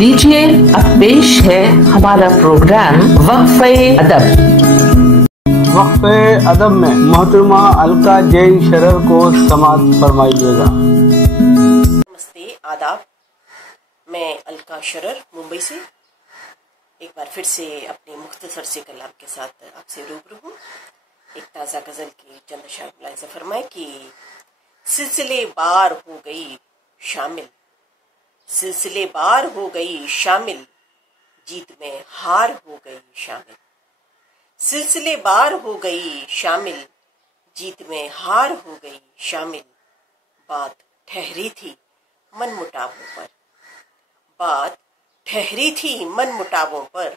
लीजिए अब पेश है हमारा प्रोग्राम वक्फे अदब। वक्फे अदब में मोहतरमा अलका जैन शरर को समाअत फरमाइएगा। नमस्ते, आदाब। मैं अलका शरर मुंबई से एक बार फिर से अपने मुख्तसर से कलाम के साथ आपसे रूबरू हूँ। एक ताज़ा गज़ल की चंद अशार मुलाहिज़ा फरमाए कि सिलसिले बार हो गई शामिल, सिलसिले बार हो गई शामिल, जीत में हार हो गई शामिल। सिलसिले बार हो गई शामिल, जीत में हार हो गई शामिल। बात ठहरी थी मन मुटावों पर, बात ठहरी थी मन मुटावों पर,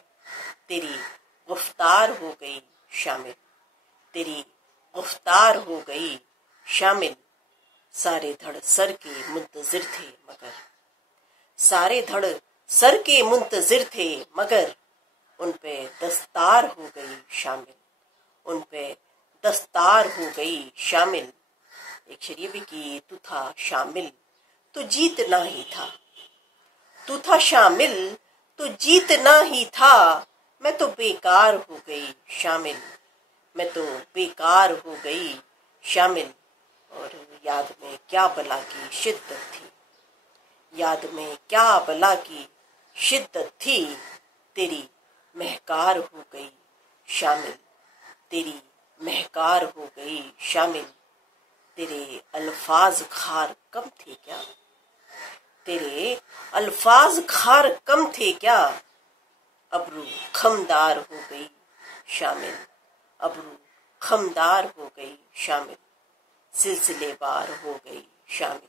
तेरी गुफ्तार हो गई शामिल, तेरी गुफ्तार हो गई शामिल। सारे धड़ सर के मुंतजिर थे मगर, सारे धड़ सर के मुंतजिर थे मगर, उन पे दस्तार हो गई शामिल, उन पे दस्तार हो गई शामिल। एक शरीय भी की तू था शामिल तो जीतना ही था, तू था शामिल तो जीतना ही था। मैं तो बेकार हो गई शामिल, मैं तो बेकार हो गई शामिल। और याद में क्या बला की शिद्दत थी, याद में क्या बला की शिद्दत थी, तेरी महकार हो गई शामिल, तेरी महकार हो गई शामिल। तेरे अल्फाज खार कम थे क्या, तेरे अल्फाज खार कम थे क्या, अबरू खमदार हो गई शामिल, अबरू खमदार हो गई शामिल। सिलसिले बार हो गई शामिल,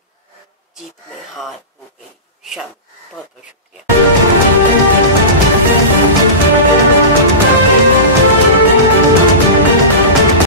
जीत में हार हो गई शामिल। बहुत बहुत शुक्रिया।